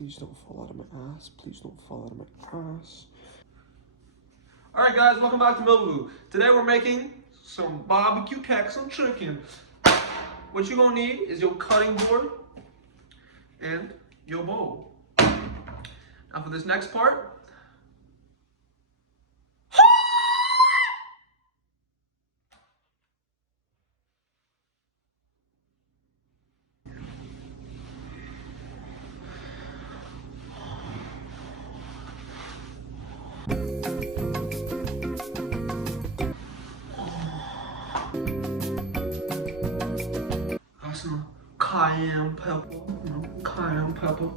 Please don't fall out of my ass. Please don't fall out of my ass. Alright guys, welcome back to Milboo. Today we're making some barbecue Texan chicken. What you're gonna need is your cutting board and your bowl. Now for this next part, some cayenne pepper, cayenne pepper.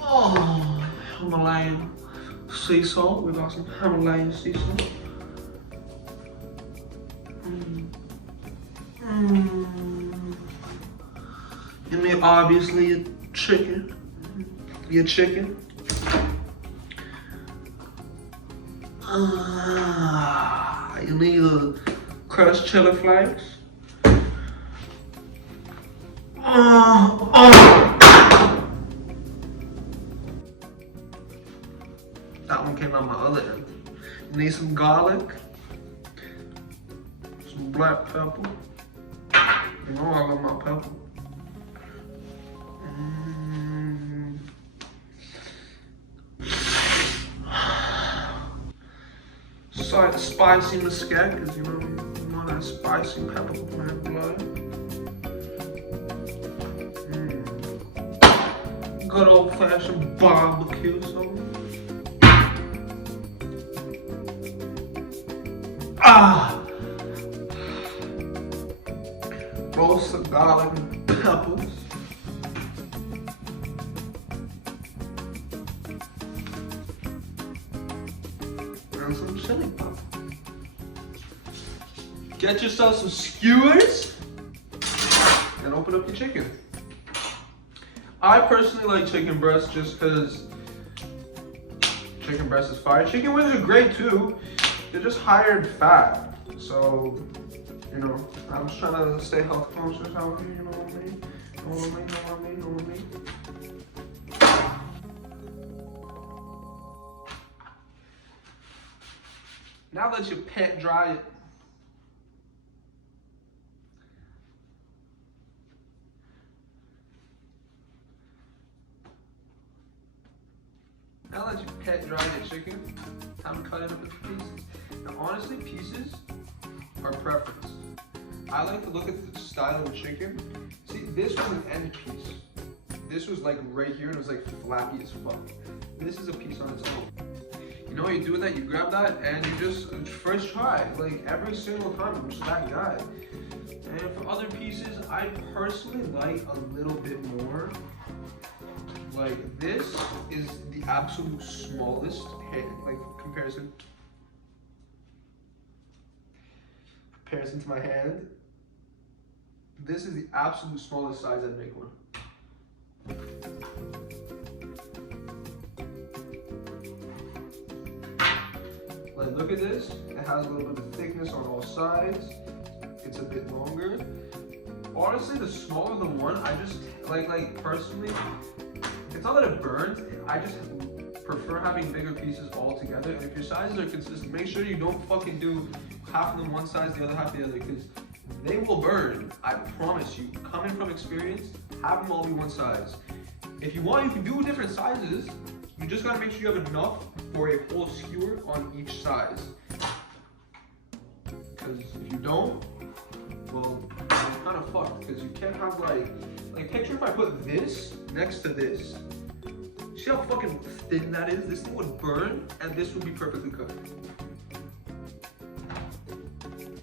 Oh, Himalayan sea salt. We got some Himalayan sea salt. And then obviously your chicken. You need a crushed chili flakes. That one came out my other end. You need some garlic, some black pepper. You know I love my pepper. Spicy muscat, because you know that spicy pepper with my blood. Good old-fashioned barbecue sauce. Roasted garlic and peppers. And some chili pepper. Get yourself some skewers and open up your chicken. I personally like chicken breast just because chicken breast is fire. Chicken wings are great too. They're just higher in fat. So, you know, I'm just trying to stay health conscious out here, you know what I mean? Know what I mean? Now let your pet dry it. Now that you pet dry your chicken, time to cut it up into pieces. Now honestly, pieces are preference. I like to look at the style of the chicken. See, this was an end piece. This was like right here, and it was like flappy as fuck. This is a piece on its own. You know what you do with that? You grab that and you just first try. Like every single time, I'm just that guy. And for other pieces, I personally like a little bit more. Like this is the absolute smallest like comparison to my hand. This is the absolute smallest size I'd make one. Like look at this, it has a little bit of thickness on all sides. It's a bit longer. Honestly, the smaller the one, I just like personally, it's not that it burns, I just prefer having bigger pieces all together. And if your sizes are consistent, make sure you don't fucking do half of them one size, the other half the other, because they will burn. I promise you. Coming from experience, have them all be one size. If you want, you can do different sizes. You just gotta make sure you have enough for a whole skewer on each size. Because if you don't, well, you're kind of fucked. Because you can't have like picture if I put this next to this. See how fucking thin that is? This thing would burn, and this would be perfectly cooked.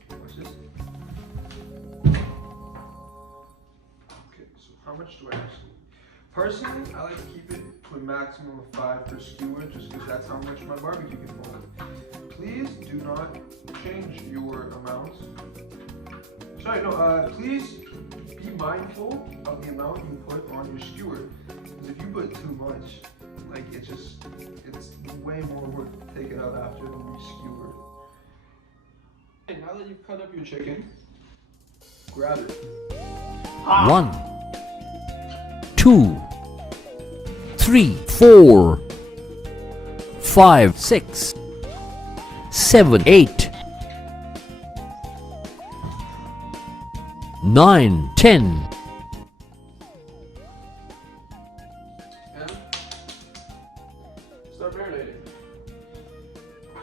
Watch this. Okay, so how much do I actually need? Personally, I like to keep it to a maximum of 5 per skewer, just because that's how much my barbecue can hold. Please do not change your amounts. Sorry, no, please be mindful of the amount you put on your skewer. Because if you put too much, like it's way more work to take it out after when you skewer. Okay, now that you've cut up your chicken, grab it. 1, 2, 3, 4, 5, 6, 7, 8, 9, 10. And start marinating.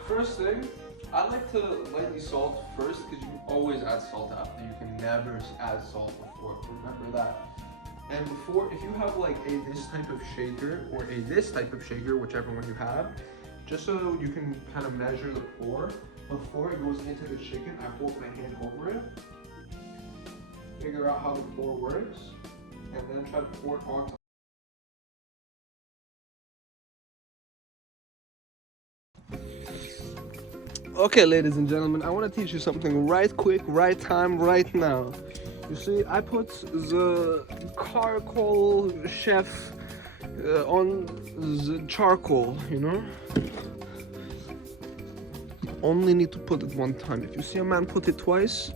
First thing, I like to lightly salt first because you can always add salt after. You can never add salt before. Remember that. And before, if you have like this type of shaker or this type of shaker, whichever one you have, just so you can kind of measure the pour, before it goes into the chicken, I hold my hand over it, figure out how the pour works, and then try to pour it onto. Okay, ladies and gentlemen, I want to teach you something right quick, right time, right now. You see, I put the charcoal chef on the charcoal, you know? You only need to put it one time. If you see a man put it twice,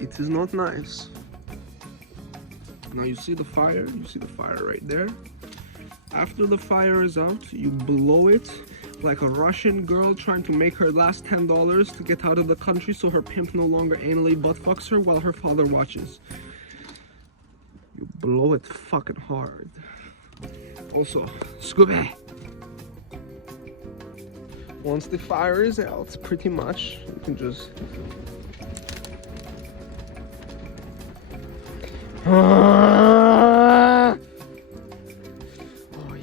it is not nice. Now you see the fire right there. After the fire is out, you blow it like a Russian girl trying to make her last $10 to get out of the country so her pimp no longer anally butt fucks her while her father watches. You blow it fucking hard. Also, Scooby! Once the fire is out, pretty much, you can just... Oh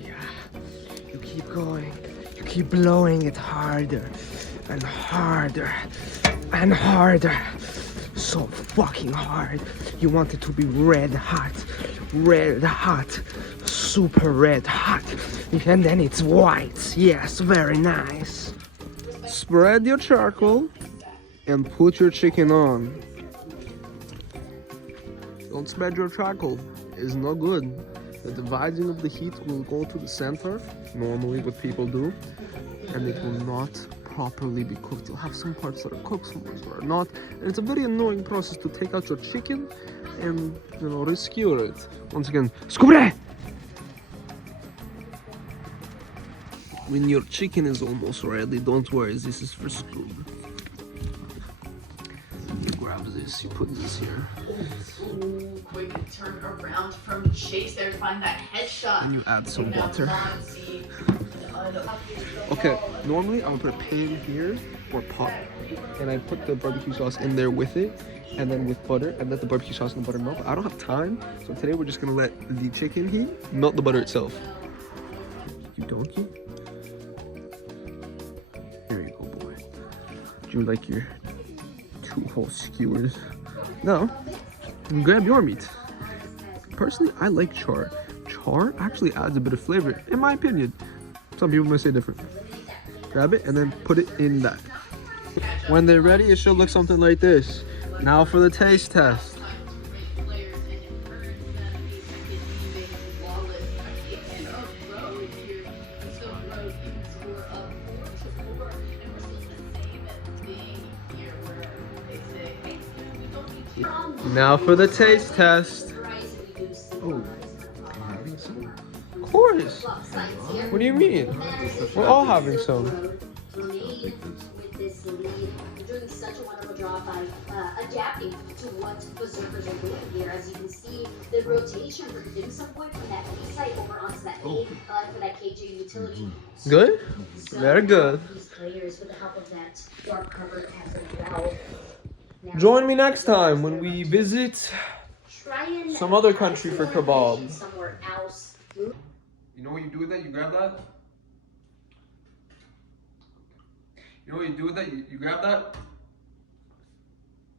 yeah, you keep going. Keep blowing it harder and harder and harder. So fucking hard. You want it to be red hot, super red hot. And then it's white. Yes, very nice. Spread your charcoal and put your chicken on. Don't spread your charcoal. It's no good. The dividing of the heat will go to the center, normally what people do, and it will not properly be cooked. You'll have some parts that are cooked, some parts that are not, and it's a very annoying process to take out your chicken and, you know, reskewer it. Once again, Scooby! When your chicken is almost ready, don't worry, this is for Scoob. Grab this, you put this here. Quick turn around from chase there to find that headshot. And you add some butter. Okay, normally I would put a pan here or pot, and I put the barbecue sauce in there with it, and then with butter, and let the barbecue sauce and the butter melt. But I don't have time, so today we're just gonna let the chicken heat melt the butter itself. You donkey. Here you go, boy. Do you like your 2 whole skewers? No. Grab your meat. Personally, I like char. Char actually adds a bit of flavor, in my opinion. Some people may say different. Grab it and then put it in that. When they're ready, it should look something like this. Now for the taste test. Now for the taste test. Oh, of course. What do you mean? We're all having some. Doing such a wonderful job by adapting to what berserkers are doing here. As you can see, the rotation from dim sum point from that B site over onto that A for that KJ utility. Good? Very good. These players with the help of that dark cover as well. Join me next time when we visit some other country for kebab. Somewhere else. You know what you do with that? You grab that. You know what you do with that? You grab that.